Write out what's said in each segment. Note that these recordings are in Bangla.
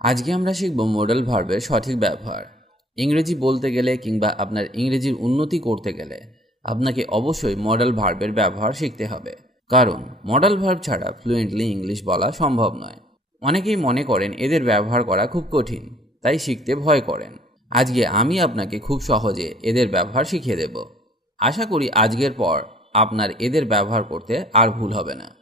আজকে আমরা শিখব মডেল ভার্বের সঠিক ব্যবহার। ইংরেজি বলতে গেলে কিংবা আপনার ইংরেজির উন্নতি করতে গেলে আপনাকে অবশ্যই মডেল ভার্বের ব্যবহার শিখতে হবে, কারণ মডেল ভার্ব ছাড়া ফ্লুয়েন্টলি ইংলিশ বলা সম্ভব নয়। অনেকেই মনে করেন এদের ব্যবহার করা খুব কঠিন, তাই শিখতে ভয় করেন। আজকে আমি আপনাকে খুব সহজে এদের ব্যবহার শিখিয়ে দেব। আশা করি আজকের পর আপনার এদের ব্যবহার করতে আর ভুল হবে না।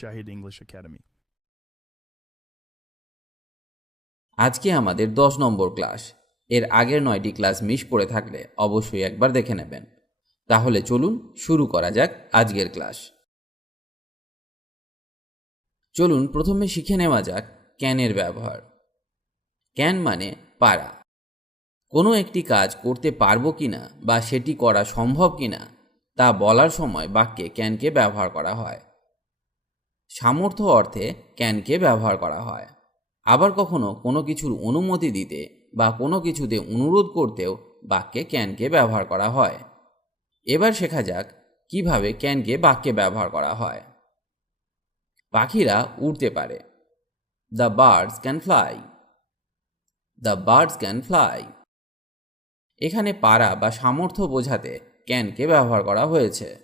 Shahid English Academy. আজকে আমাদের 10 নম্বর ক্লাস। এর আগের 9টি ক্লাস মিস করে থাকলে অবশ্যই একবার দেখে নেবেন। তাহলে চলুন শুরু করা যাক আজকের ক্লাস। চলুন প্রথমে শিখে নেওয়া যাক ক্যানের ব্যবহার। ক্যান মানে পারা। কোনো একটি কাজ করতে পারবো কিনা বা সেটি করা সম্ভব কিনা তা বলার সময় বাক্যে ক্যানকে ব্যবহার করা হয়। সামর্থ্য অর্থে ক্যানকে ব্যবহার করা হয়। আবার কখনো কোনো কিছুর অনুমতি দিতে বা কোনো কিছুতে অনুরোধ করতেও বাক্যে ক্যানকে ব্যবহার করা হয়। এবার শেখা যাক কিভাবে ক্যানকে বাক্যে ব্যবহার করা হয়। পাখিরা উড়তে পারে। The birds can fly. The birds can fly. এখানে পারা বা সামর্থ্য বোঝাতে ক্যানকে ব্যবহার করা হয়েছে।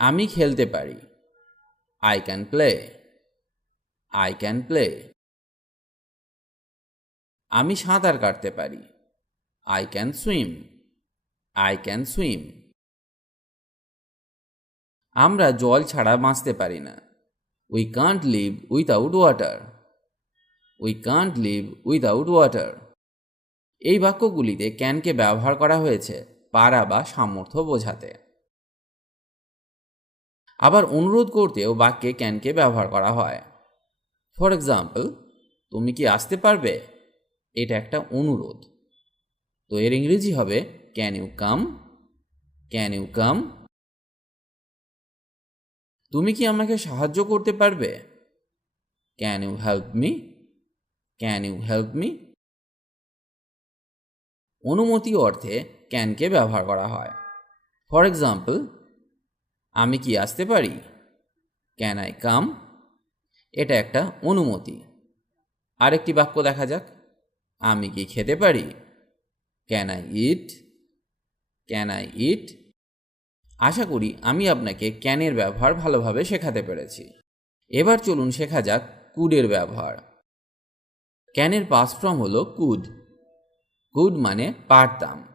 আমি খেলতে পারি। I can play. I can play. আমি সাঁতার কাটতে পারি। I can swim. I can swim. আমরা জল ছাড়া বাঁচতে পারি না। We can't live without water. We can't live without water. এই বাক্যগুলিতে ক্যানকে ব্যবহার করা হয়েছে পারা বা সামর্থ্য বোঝাতে। আবার অনুরোধ করতেও বাক্যে ক্যানকে ব্যবহার করা হয়। ফর এক্সাম্পল, তুমি কি আসতে পারবে? এটা একটা অনুরোধ, তো এর ইংরেজি হবে can you come. Can you come. তুমি কি আমাকে সাহায্য করতে পারবে? Can you help me? Can you help me? অনুমতি অর্থে ক্যানকে ব্যবহার করা হয়। ফর এক্সাম্পল, আমি কি আসতে পারি? Can I come? এটা একটা অনুমতি। আরেকটি বাক্য দেখা যাক। আমি কি খেতে পারি? Can I eat? Can I eat? আশা করি আমি আপনাকে ক্যানের ব্যবহার ভালোভাবে শেখাতে পেরেছি। এবার চলুন শেখা যাক কুডের ব্যবহার। ক্যানের পাস্ট ফর্ম হলো কুড। কুড মানে পারতাম।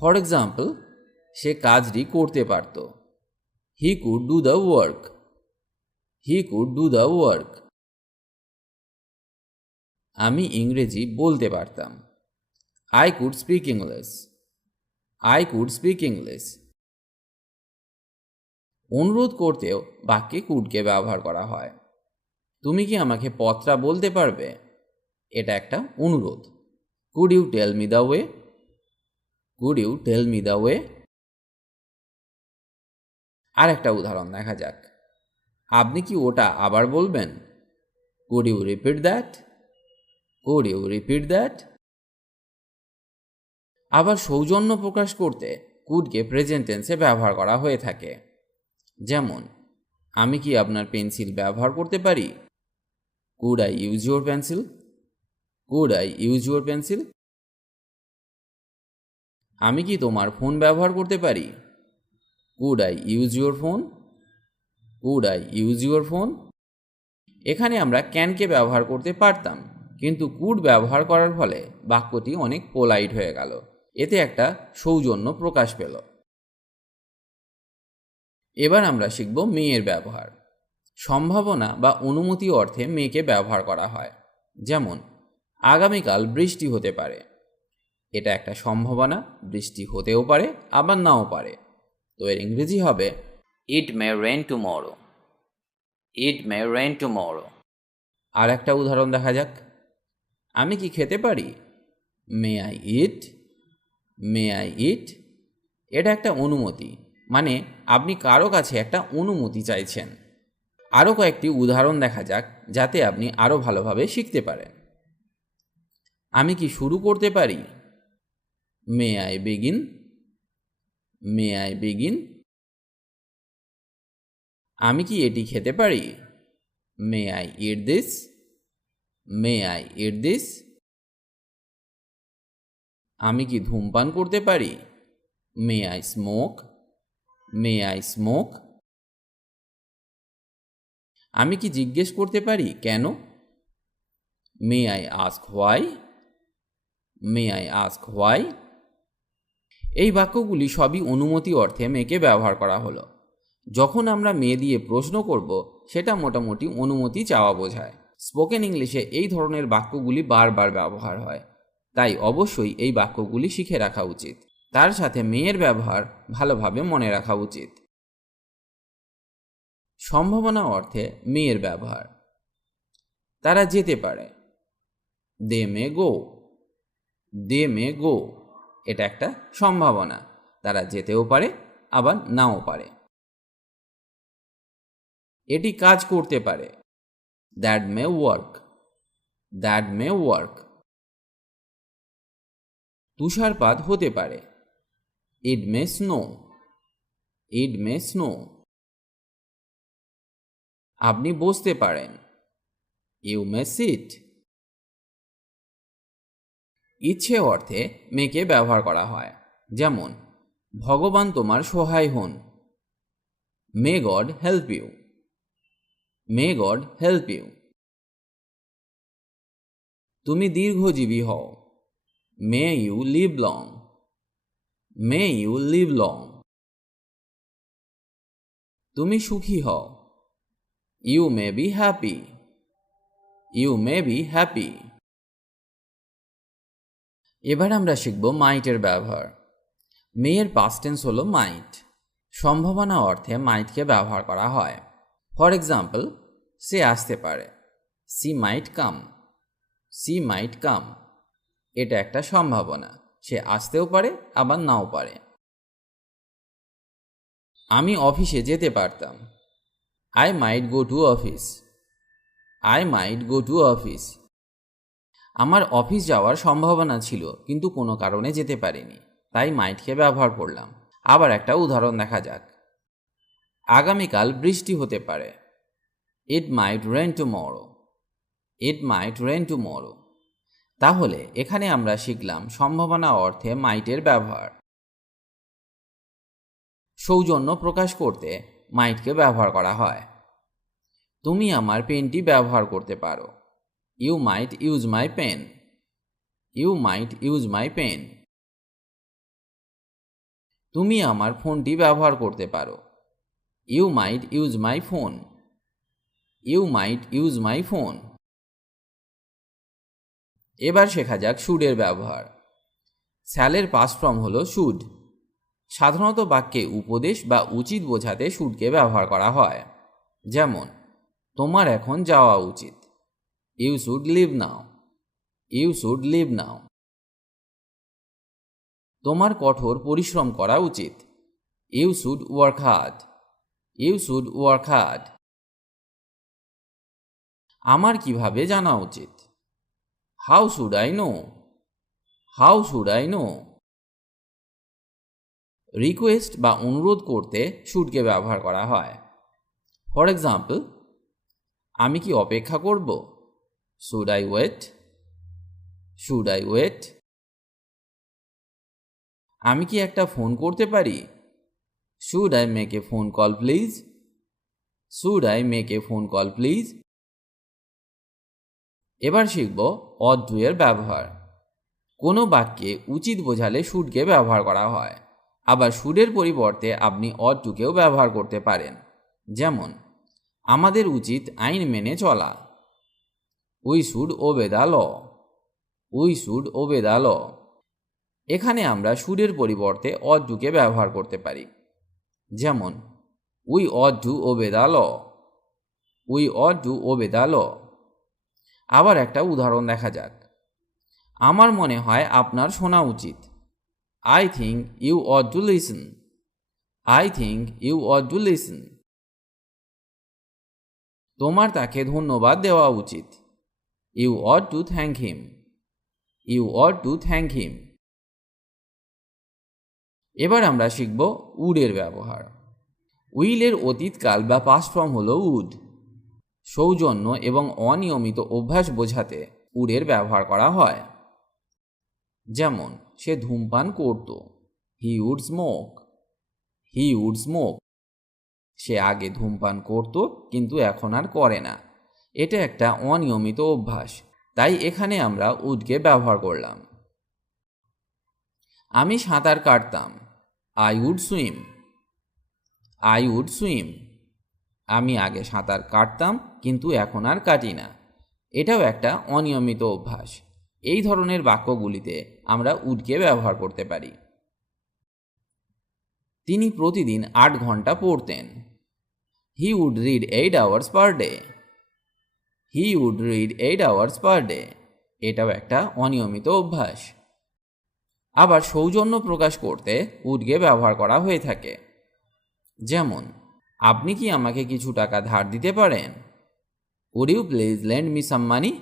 ফর এক্সাম্পল, সে কাজটি করতে পারত। He could do the work. He could do the work. আমি ইংরেজি বলতে পারতাম। I could speak English. I could speak English. অনুরোধ করতেও বাক্যে কুডকে ব্যবহার করা হয়। তুমি কি আমাকে পথটা বলতে পারবে? এটা একটা অনুরোধ। Could you tell me the way? Could you tell me the way? আর একটা উদাহরণ দেখা যাক। আপনি কি ওটা আবার বলবেন? Could you repeat that? Could you repeat that? আবার সৌজন্য প্রকাশ করতে কুডকে প্রেজেন্ট টেন্সে ব্যবহার করা হয়ে থাকে। যেমন, আমি কি আপনার পেন্সিল ব্যবহার করতে পারি? Could I use your pencil? Could I use your pencil? আমি কি তোমার ফোন ব্যবহার করতে পারি? Could I use your phone? Could I use your phone? এখানে আমরা ক্যানকে ব্যবহার করতে পারতাম, কিন্তু কুড ব্যবহার করার ফলে বাক্যটি অনেক পোলাইট হয়ে গেল। এতে একটা সৌজন্য প্রকাশ পেল। এবার আমরা শিখব মেয়ের ব্যবহার। সম্ভাবনা বা অনুমতি অর্থে মেয়েকে ব্যবহার করা হয়। যেমন, আগামীকাল বৃষ্টি হতে পারে। এটা একটা সম্ভাবনা, বৃষ্টি হতেও পারে আবার নাও পারে, তো এর ইংরেজি হবে ইট মে রেইন টুমরো। ইট মে রেইন টুমরো। আর একটা উদাহরণ দেখা যাক। আমি কি খেতে পারি? May I eat? May I eat? এটা একটা অনুমতি, মানে আপনি কারো কাছে একটা অনুমতি চাইছেন। আরও কয়েকটি উদাহরণ দেখা যাক যাতে আপনি আরও ভালোভাবে শিখতে পারেন। আমি কি শুরু করতে পারি? May I begin? May I begin? আমি কি এটি খেতে পারি? May I eat this? May I eat this? আমি কি ধূমপান করতে পারি? May I smoke? May I smoke? আমি কি জিজ্ঞেস করতে পারি কেন? May I ask why? May I ask why? এই বাক্যগুলি সবই অনুমতি অর্থে মেকে ব্যবহার করা হলো। যখন আমরা মে দিয়ে প্রশ্ন করব, সেটা মোটামুটি অনুমতি চাওয়া বোঝায়। স্পোকেন ইংলিশে এই ধরনের বাক্যগুলি বারবার ব্যবহার হয়, তাই অবশ্যই এই বাক্যগুলি শিখে রাখা উচিত। তার সাথে মেয়ের ব্যবহার ভালোভাবে মনে রাখা উচিত। সম্ভাবনা অর্থে মেয়ের ব্যবহার। তারা যেতে পারে। দে মে গো। দে মে গো, এটা একটা সম্ভাবনা। তারা যেতেও পারে, আবার নাও পারে। এটি কাজ করতে পারে। That may work. That may work. তুষারপাত হতে পারে। It may snow. It may snow. আপনি বসতে পারেন। You may sit. ইচ্ছে অর্থে মেকে ব্যবহার করা হয়, যেমন ভগবান তোমার সহায় হন। May God help you. May God help you. তুমি দীর্ঘজীবী হও। May you live long. May you live long. তুমি সুখী হও। You may be happy. You may be happy. এবার আমরা শিখব মাইটের ব্যবহার। মেয়ের পাস্ট টেন্স হলো মাইট। সম্ভাবনা অর্থে মাইটকে ব্যবহার করা হয়। ফর এক্সাম্পল, সে আসতে পারে। সি মাইট কাম। সি মাইট কাম, এটা একটা সম্ভাবনা। সে আসতেও পারে, আবার নাও পারে। আমি অফিসে যেতে পারতাম। I might go to office. I might go to office. আমার অফিস যাওয়ার সম্ভাবনা ছিল, কিন্তু কোনো কারণে যেতে পারিনি, তাই মাইটকে ব্যবহার করলাম। আবার একটা উদাহরণ দেখা যাক। আগামীকাল বৃষ্টি হতে পারে। ইট মাইট রেন টুমরো। ইট মাইট রেন টুমরো। তাহলে এখানে আমরা শিখলাম সম্ভাবনা অর্থে মাইটের ব্যবহার। সৌজন্য প্রকাশ করতে মাইটকে ব্যবহার করা হয়। তুমি আমার পেনটি ব্যবহার করতে পারো। You might use my pen. You might use my pen. তুমি আমার ফোনটি ব্যবহার করতে পারো। You might use my phone. You might use my phone. এবার শেখা যাক শুডের ব্যবহার। শ্যালের পাস্ট ফর্ম হলো শুড। সাধারণত বাক্যে উপদেশ বা উচিত বোঝাতে শুডকে ব্যবহার করা হয়, যেমন তোমার এখন যাওয়া উচিত। You should leave now. You should leave now. তোমার কঠোর পরিশ্রম করা উচিত। You should work hard. You should work hard. আমার কিভাবে জানা উচিত? How should I know. How should I know. Request বা অনুরোধ করতে শুডকে ব্যবহার করা হয়। ফর এক্সাম্পল, আমি কি অপেক্ষা করব? Should I wait. Should I wait. আমি কি একটা ফোন করতে পারি? Should I make a phone call please. Should I make a phone call please. এবার শিখব অড টু এর ব্যবহার। কোনো বাক্যে উচিত বোঝালে শুডকে ব্যবহার করা হয়। আবার শুডের পরিবর্তে আপনি অড টুকেও ব্যবহার করতে পারেন, যেমন আমাদের উচিত আইন মেনে চলা। We should obey the law. We should obey the law. এখানে আমরা শুডের পরিবর্তে অড টুকে ব্যবহার করতে পারি, যেমন we ought to obey the law. We ought to obey the law. আবার একটা উদাহরণ দেখা যাক। আমার মনে হয় আপনার শোনা উচিত। I think you ought to listen. I think you ought to listen. তোমার তাকে ধন্যবাদ দেওয়া উচিত। You ought to thank him. You ought to thank him. এবার আমরা শিখব উডের ব্যবহার। উইলের অতীতকাল বা পাস্ট ফর্ম হলো উড। সৌজন্য এবং অনিয়মিত অভ্যাস বোঝাতে উডের ব্যবহার করা হয়। যেমন সে ধূমপান করত, he would smoke. He would smoke. সে আগে ধূমপান করত কিন্তু এখন আর করে না। এটা একটা অনিয়মিত অভ্যাস, তাই এখানে আমরা উডকে ব্যবহার করলাম। আমি সাঁতার কাটতাম, I would swim. I would swim. আমি আগে সাঁতার কাটতাম কিন্তু এখন আর কাটি না। এটাও একটা অনিয়মিত অভ্যাস। এই ধরনের বাক্যগুলিতে আমরা উডকে ব্যবহার করতে পারি। তিনি প্রতিদিন 8 ঘন্টা পড়তেন, he would read 8 hours per day. He would read 8 hours per day. এটাও একটা অনিয়মিত অভ্যাস। আবার সৌজন্য প্রকাশ করতে উডকে ব্যবহার করা হয়ে থাকে। যেমন আপনি কি আমাকে কিছু টাকা ধার দিতে পারেন? Would you please lend me some money?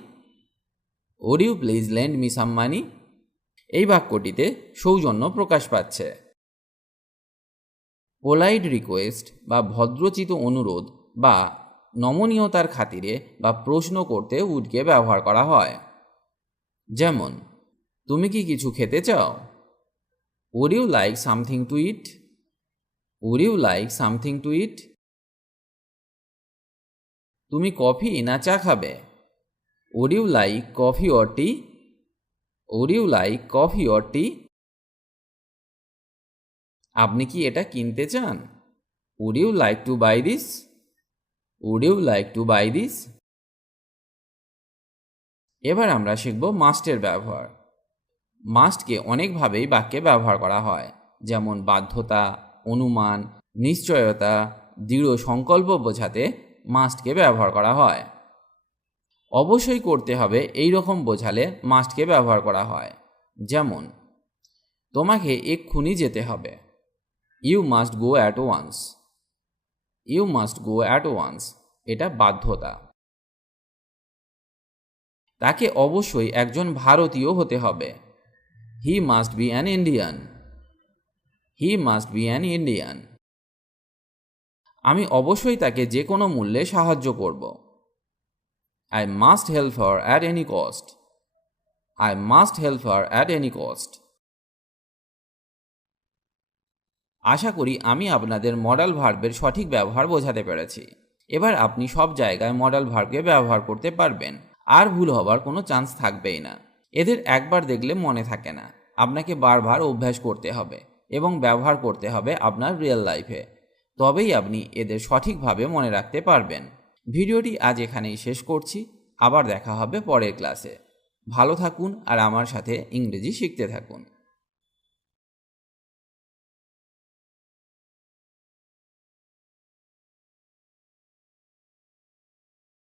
Would you please lend me some money? এই বাক্যটিতে সৌজন্য প্রকাশ পাচ্ছে। পোলাইট রিকোয়েস্ট বা ভদ্রচিত অনুরোধ বা নমনীয়তার খাতিরে বা প্রশ্ন করতে উডকে ব্যবহার করা হয়। যেমন তুমি কি কিছু খেতে চাও? Would you like something to eat? Would you like something to eat? তুমি কফি না চা খাবে? Would you like coffee or tea? Would you like coffee or tea? আপনি কি এটা কিনতে চান? Would you like to buy this? Would you like to buy this? এবার আমরা শিখব মাস্টের ব্যবহার। মাস্টকে অনেকভাবেই বাক্যে ব্যবহার করা হয়, যেমন বাধ্যতা, অনুমান, নিশ্চয়তা, দৃঢ় সংকল্প বোঝাতে মাস্টকে ব্যবহার করা হয়। অবশ্যই করতে হবে এই রকম বোঝালে মাস্টকে ব্যবহার করা হয়। যেমন তোমাকে এক্ষুনি যেতে হবে, you must go at once. You must go at once. এটা বাধ্যতা। তাকে অবশ্যই একজন ভারতীয় হতে হবে, he must be an Indian. He must be an Indian. আমি অবশ্যই তাকে যে কোনো মূল্যে সাহায্য করব, I must help her at any cost. I must help her at any cost. আশা করি আমি আপনাদের মডাল ভার্বের সঠিক ব্যবহার বোঝাতে পেরেছি। এবার আপনি সব জায়গায় মডাল ভার্বকে ব্যবহার করতে পারবেন, আর ভুল হবার কোনো চান্স থাকবেই না। এদের একবার দেখলে মনে থাকে না, আপনাকে বারবার অভ্যাস করতে হবে এবং ব্যবহার করতে হবে আপনার রিয়েল লাইফে, তবেই আপনি এদের সঠিকভাবে মনে রাখতে পারবেন। ভিডিওটি আজ এখানেই শেষ করছি। আবার দেখা হবে পরের ক্লাসে। ভালো থাকুন আর আমার সাথে ইংরেজি শিখতে থাকুন।